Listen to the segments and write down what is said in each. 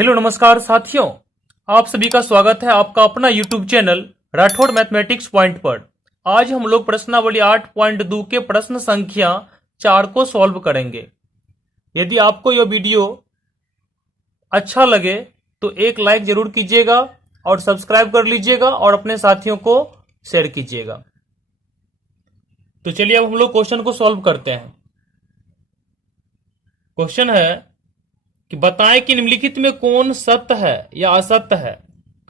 Hello नमस्कार साथियों, आप सभी का स्वागत है आपका अपना YouTube channel Rathore mathematics point पर। आज हम लोग प्रश्नावली 8.2 के प्रश्न संख्या 4 को सॉल्व करेंगे। यदि आपको यह वीडियो अच्छा लगे तो एक लाइक जरूर कीजिएगा और सब्सक्राइब कर लीजिएगा और अपने साथियों को शेयर कीजिएगा। तो चलिए अब हम लोग क्वेश्चन को सॉल्व करते हैं। क्वेश्चन है कि बताएं कि निम्नलिखित में कौन सत्य है या असत्य है,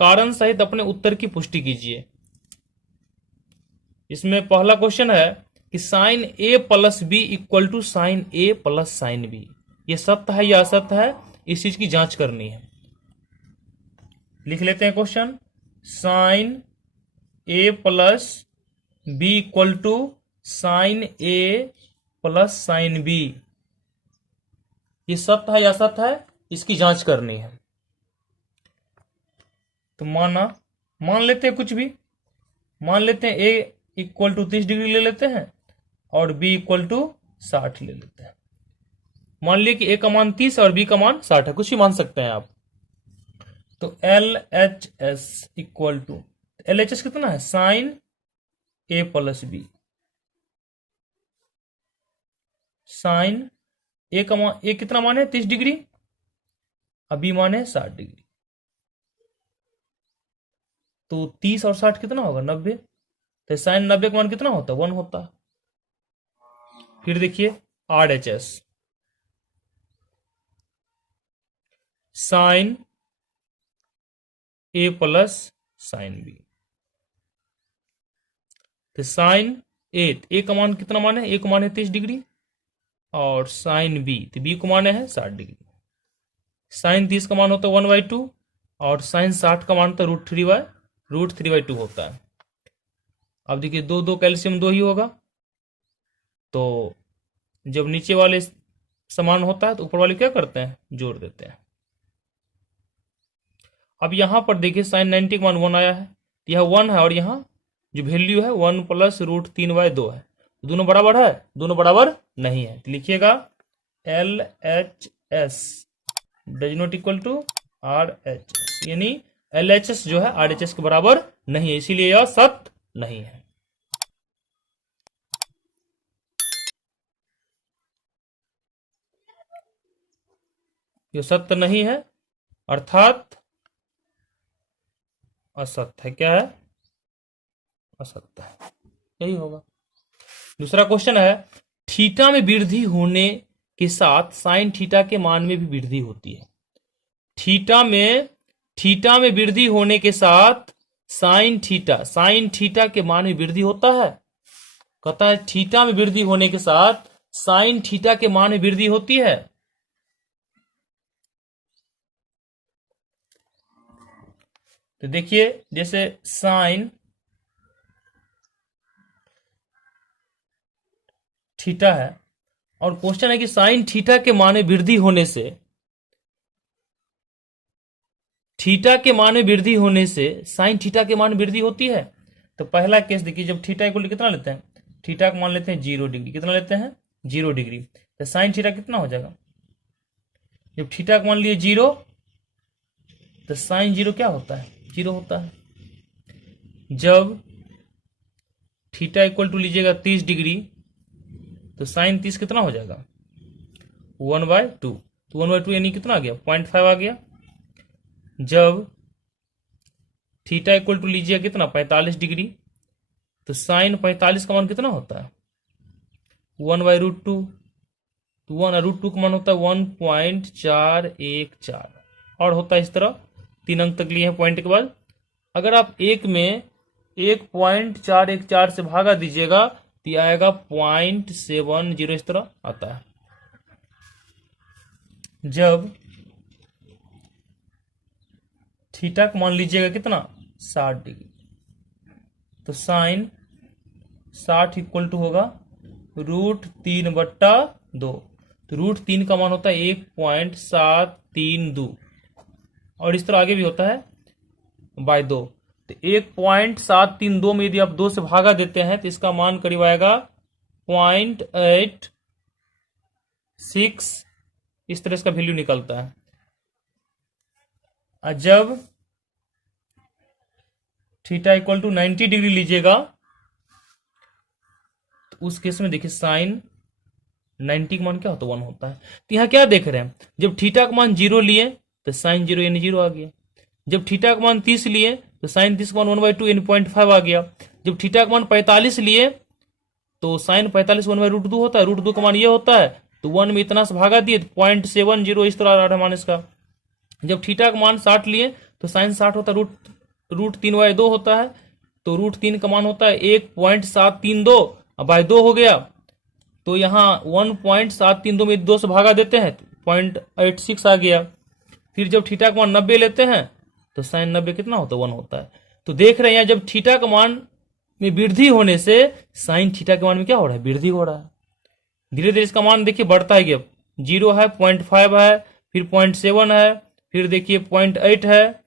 कारण सहित अपने उत्तर की पुष्टि कीजिए। इसमें पहला क्वेश्चन है कि sine A plus B equal to sine A plus sine B, ये सत्य है या असत्य है, इस चीज की जांच करनी है। लिख लेते हैं question, sine A plus B equal to sine A plus sine B, ये सत्य है या असत्य है, इसकी जांच करनी है। तो मान लेते हैं कुछ भी, मान लेते हैं ए इक्वल टू 30 डिग्री ले लेते हैं और बी इक्वल टू 60 ले लेते हैं। मान लिया कि ए का मान 30 और बी का मान 60 है, कुछ भी मान सकते हैं आप। तो L H S equal to, L H S कितना है, sine A plus B, sine A का मान, ए कितना मान है 30 डिग्री, अभी मान है 60 डिग्री, तो 30 और 60 कितना होगा 90। तो साइन 90 का मान कितना होता है 1 होता है। फिर देखिए are H S, sign A plus sine B, तो साइन ए का मान कितना मान है, ए का मान है 30 डिग्री और साइन बी, तो बी को मान है 60 डिग्री। साइन 30 का मान होता है 1/2 और साइन 60 का मान होता है √3/2 होता है। अब देखिए दो दो कैल्शियम 2 ही होगा, तो जब नीचे वाले समान होता है तो ऊपर वाले क्या करते हैं, जोड़ देते हैं। अब यहां पर देखिए साइन 90 का मान 1 आया है, यह 1 है और यहां जो वैल्यू है 1 प्लस √3/2 है, दोनों बराबर है, दोनों बराबर नहीं है। तो लिखिएगा L H S does not equal to R H S, यानी एल एच एस जो है आर एच एस के बराबर नहीं है, इसीलिए यह सत्य नहीं है। यह सत्य नहीं है अर्थात असत्य है। क्या है, असत्य है, यही होगा। दूसरा क्वेश्चन है, थीटा में वृद्धि होने के साथ साइन थीटा के मान में भी वृद्धि होती है। थीटा में वृद्धि होने के साथ साइन थीटा के मान में वृद्धि होता है। कहता है थीटा में वृद्धि होने के साथ साइन थीटा के मान में वृद्धि होती है। तो देखिए जैसे साइन थीटा है और क्वेश्चन है कि साइन थीटा के मान में वृद्धि होने से, थीटा के मान में वृद्धि होने से साइन थीटा के मान में वृद्धि होती है। तो पहला केस देखिए, जब थीटा इक्वल कितना लेते हैं, थीटा को मान लेते हैं 0 डिग्री, कितना लेते हैं 0 डिग्री, तो साइन थीटा कितना हो जाएगा, जब थीटा को मान लिए 0 तो साइन 0 क्या होता है, 0 होता है। जब थीटा इक्वल टू लीजिएगा 30 डिग्री तो साइन 30 कितना हो जाएगा 1/2, तो 1/2 यानी कितना आ गया 0.5 आ गया। जब थीटा इक्वल टू लीजिएगा कितना 45 डिग्री, तो साइन 45 का मान कितना होता है 1/√2, तो 1√2 का मान होता है 1.414 और होता है इस तरह 3 अंक तक लिए हैं पॉइंट के बाद। अगर आप एक में 1.414 से भागा दीजिएगा तो आएगा 0.70, इस तरह आता है। जब थीटा को मान लीजिएगा कितना 60 डिग्री, तो साइन 60 इक्वल टू होगा √3/2, तो √3 का मान होता है 1.732 और इस तरह आगे भी होता है बाय 2। तो 1.732 में यदि आप 2 से भागा देते हैं तो इसका मान करीब आएगा 0.86, इस तरह इसका वैल्यू निकलता है। जब थीटा इक्वल टू 90 डिग्री लीजिएगा तो उस केस में देखिए साइन 90 का मान क्या होता है, 1 होता है। तो यहाँ क्या देख रहे हैं, जब थीटा का मान 0 लिए तो साइन 0 यानी 0 आ गया। जब थीटा का मान 30 लिए तो साइन 30 का मान 1/2 यानी 0.5 आ गया। जब थीटा का मान 45 लिए तो साइन 45 1/√2 होता है, √2 का मान ये होता है, तो 1 में इतना से भागा दिए तो 0.70 इस तरह आ रहा है मान इसका। जब थीटा का मान 60 लिए तो साइन 60 होता है, रूट 3/2 होता है, तो √3 का मान होता है 1.732 अब बाय 2 हो गया, तो यहाँ 1.732 में 2 से भागा देते हैं तो 0.86 आ गया। फिर जब थीटा का मान 90 लेते हैं तो साइन 90 कितना होता है, 1 होता है। तो देख रहे हैं जब थीटा का मान में वृद्धि होने से साइन थीटा के मान में क्या हो रहा है, वृद्धि हो रहा है। धीरे धीरे इसका मान देखिए बढ़ता है, 0 है, 0.5 है, फिर 0.7 है, फिर देखिए 0.8 है,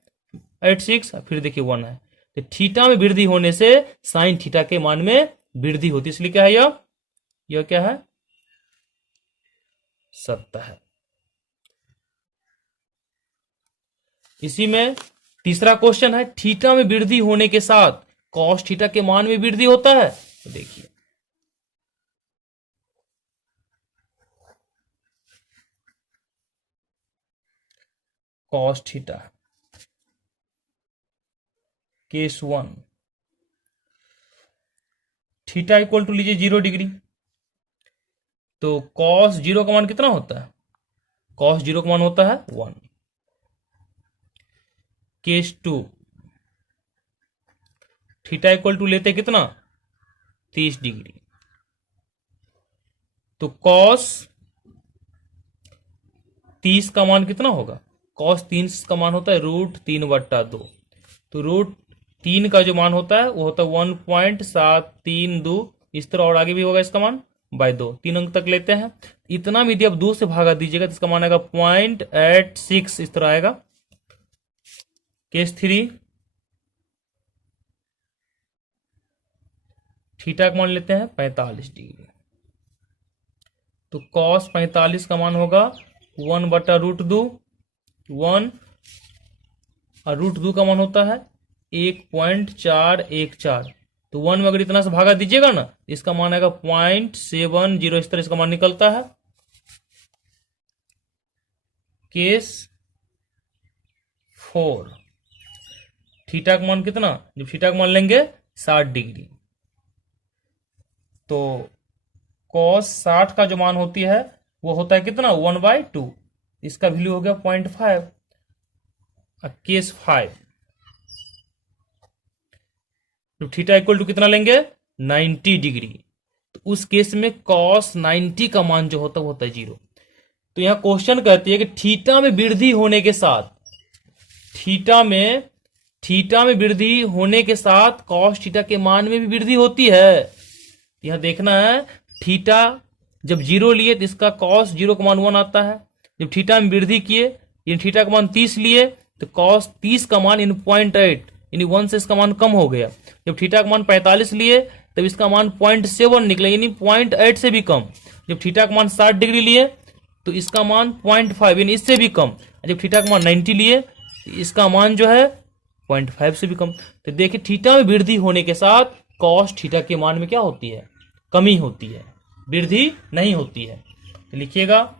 86, फिर देखिए 1 है। तो थीटा में वृद्धि होने से साइन थीटा के मान में वृद्धि होती है, इसलिए क्या है यह क्या है, सत्य है। इसी में तीसरा क्वेश्चन है, थीटा में वृद्धि होने के साथ कॉस थीटा के मान में वृद्धि होता है। तो देखिए cos theta case 1, theta equal to लीजिए 0 डिग्री, तो कॉस 0 का मान कितना होता है, कॉस 0 का मान होता है 1। केस 2, थीटा इक्वल टू लेते कितना, 30 डिग्री, तो कॉस 30 का मान कितना होगा, कॉस 30 का मान होता है √3/2, तो √3 का जो मान होता है वो होता है 1.732, इस तरह और आगे भी होगा इसका मान बाय 2, 3 अंक तक लेते हैं। इतना में यदि आप 2 से भागा दीजिएगा तो इसका मान आएगा 0.86, इस तरह आएगा। केस 3, थीटा का मान लेते हैं 45 डिग्री, तो कॉस 45 का मान होगा 1/√2, 1 और √2 का मान होता है 1.414, तो 1 में अगर इतना से भागा दीजिएगा ना इसका मान आएगा 0.70, इस तरह इसका मान निकलता है। केस 4, थीटा का मान कितना, जब थीटा का मान लेंगे 60 डिग्री, तो कॉस 60 का जो मान होती है वो होता है कितना, 1/2, इसका वैल्यू हो गया 0.5। केस 5, तो थीटा इक्वल टू कितना लेंगे, 90 डिग्री, तो उस केस में कॉस 90 का मान जो होता है वो होता है 0। तो यहां क्वेश्चन कहती है कि थीटा में वृद्धि होने के साथ, थीटा में वृद्धि होने के साथ कॉस थीटा के मान में भी वृद्धि होती है। यहां देखना है, थीटा जब 0 लिए तो इसका कॉस 0 का मान 1 आता है, जब थीटा में वृद्धि किए यानी थीटा का मान 30 लिए तो कॉस 30 का मान 0.8 यानी 1 से इसका मान कम हो गया। जब थीटा का मान 45 लिए तब इसका मान 0.7 निकला यानी 0.8 से भी कम। जब थीटा का मान 60 डिग्री लिए तो इसका मान 0.5 यानी इससे भी कम। जब थीटा का मान 90 लिए तो इसका मान जो है 0.5 से भी कम। तो देखिए थीटा में वृद्धि होने के साथ कॉस थीटा के मान में क्या होती है, कमी होती है, वृद्धि नहीं होती है। तो लिखिएगा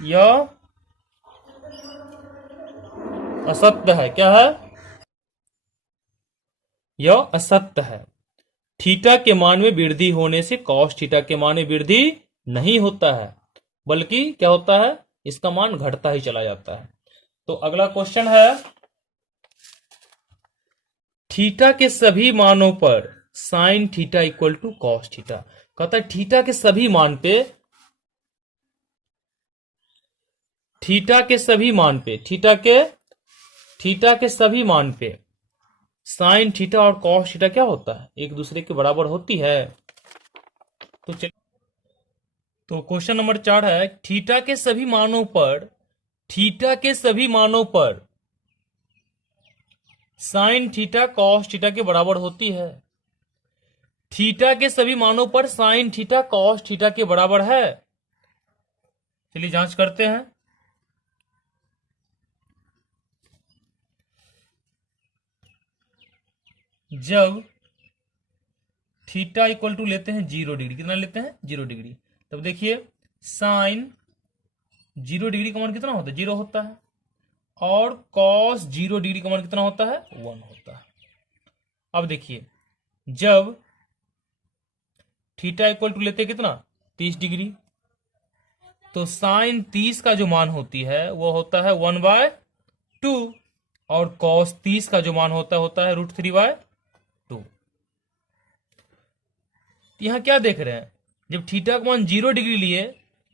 यह असत्य है, क्या है, यह असत्य है। थीटा के मान में वृद्धि होने से कॉस थीटा के मान में वृद्धि नहीं होता है, बल्कि क्या होता है, इसका मान घटता ही चला जाता है। तो अगला क्वेश्चन है, थीटा के सभी मानों पर sine theta equal to cos theta. कहता है थीटा के सभी मान पे, थीटा के सभी मान पे, थीटा के सभी मान पे साइन थीटा और कॉस थीटा क्या होता है, एक दूसरे के बराबर होती है। तो तो क्वेश्चन नंबर 4 है, थीटा के सभी मानों पर, थीटा के सभी मानों पर साइन थीटा कॉस थीटा के बराबर होती है। थीटा के सभी मानों पर साइन थीटा कॉस थीटा के बराबर है। चलिए जांच करते हैं। जब थीटा इक्वल टू लेते हैं 0 डिग्री, कितना लेते हैं 0 डिग्री, तब देखिए साइन 0 डिग्री का मान कितना होता है 0 होता है, और कॉस 0 डिग्री का मान कितना होता है 1 होता है। अब देखिए जब थीटा इक्वल टू लेते हैं कितना 30 डिग्री, तो साइन 30 का जो मान होती है वो होता है 1/2, और कॉस 30 का जो मान होता है √3/2। यहां क्या देख रहे हैं, जब थीटा का मान 0 डिग्री लिए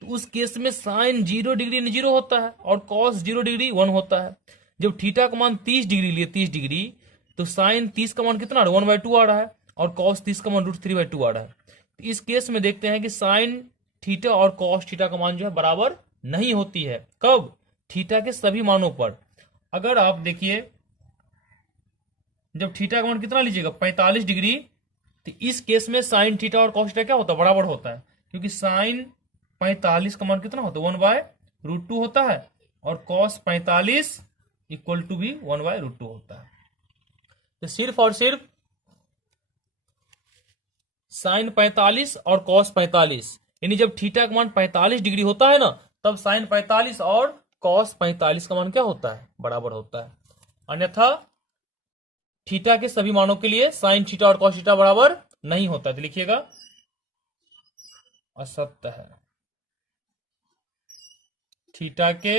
तो उस केस में साइन 0 डिग्री 0 होता है और कॉस 0 डिग्री 1 होता है। जब थीटा का मान 30 डिग्री लिए 30 डिग्री, तो साइन 30 का मान कितना 1/2 आ रहा है, और कॉस 30 का मान √3/2 आ रहा है। तो इस केस में देखते हैं कि साइन थीटा और कॉस थीटा का मान जो है बराबर नहीं होती है। कब? थीटा के सभी मानों पर। अगर आप देखिए जब थीटा का मान कितना लीजिएगा 45 डिग्री, तो इस केस में साइन थीटा और कॉस थीटा क्या होता है बराबर होता है, क्योंकि साइन 45 का मान कितना होता है 1/√2 होता है, और कॉस 45 इक्वल टू भी 1/√2 होता है। तो सिर्फ और सिर्फ साइन 45 और कॉस 45, यानी जब थीटा का मान 45 डिग्री होता है ना, तब साइन 45 और कॉस 45 का मान क्या होता है बराबर होता है। अन्यथा थीटा के सभी मानों के लिए साइन थीटा और कॉस थीटा बराबर नहीं होता है। तो लिखिएगा असत्य है। थीटा के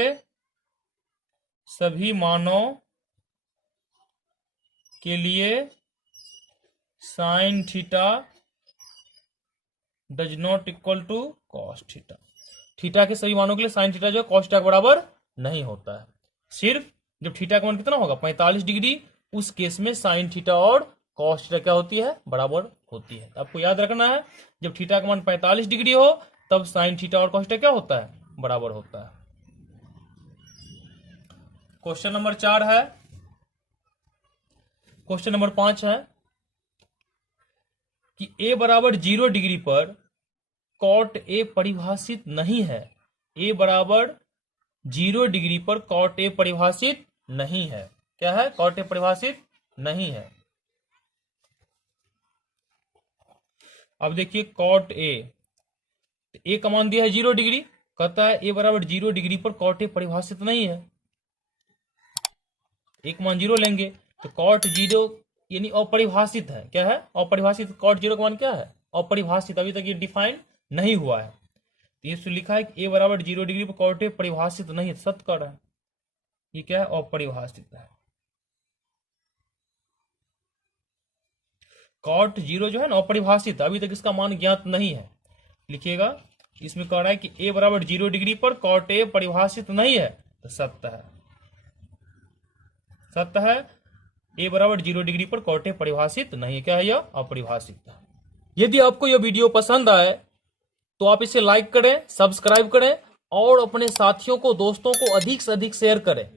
सभी मानों के लिए sine theta does not equal to cos theta. Theta के सभी मानों के लिए साइन थीटा जो है कॉस थीटा के बराबर नहीं होता है। सिर्फ जब थीटा का मान कितना होगा 45 डिग्री, उस केस में साइन थीटा और कॉस थीटा क्या होती है बराबर होती है। आपको याद रखना है, जब थीटा का मान 45 डिग्री हो तब साइन थीटा और कॉस थीटा क्या होता है बराबर होता है। क्वेश्चन नंबर 4 है। क्वेश्चन नंबर 5 है कि a बराबर 0 डिग्री पर कॉट ए परिभाषित नहीं है। a बराबर 0 डिग्री पर कॉट ए परिभाषित नहीं है। क्या है? कॉट ए परिभाषित नहीं है। अब देखिए कॉट ए का मान दिया है 0 डिग्री, कहता है a बराबर 0 डिग्री पर कॉट ए परिभाषित नहीं है। एक मान 0 लेंगे तो कॉट 0 यानी अपरिभाषित है। क्या है? अपरिभाषित। कॉट 0 का मान क्या है? अपरिभाषित। अभी तक ये डिफाइन नहीं हुआ है। तो ये लिखा है कि a बराबर 0 डिग्री पर कॉट ए परिभाषित नहीं है, सत्य कर रहा है। ये क्या है? अपरिभाषित है। कॉट 0 जो है ना अपरिभाषित, अभी तक इसका मान ज्ञात नहीं है। लिखिएगा, इसमें कह रहा है कि a बराबर 0 डिग्री पर कॉट ए परिभाषित नहीं है, तो सत्य है। सत्य है, a बराबर 0 डिग्री पर कॉट ए परिभाषित नहीं है। क्या है? यह अपरिभाषित है। यदि आपको यह वीडियो पसंद आए तो आप इसे लाइक करें, सब्सक्राइब करें और अपने साथियों को, दोस्तों को अधिक से अधिक शेयर करें।